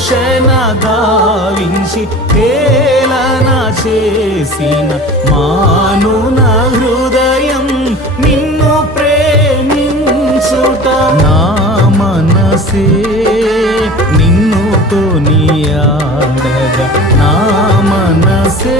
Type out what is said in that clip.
భూషణ గావించి హేళన చేసిన మానున హృదయం నిన్ను ప్రేమించుట. నా మనసే నిన్ను కొనియాడగా, నా మనసే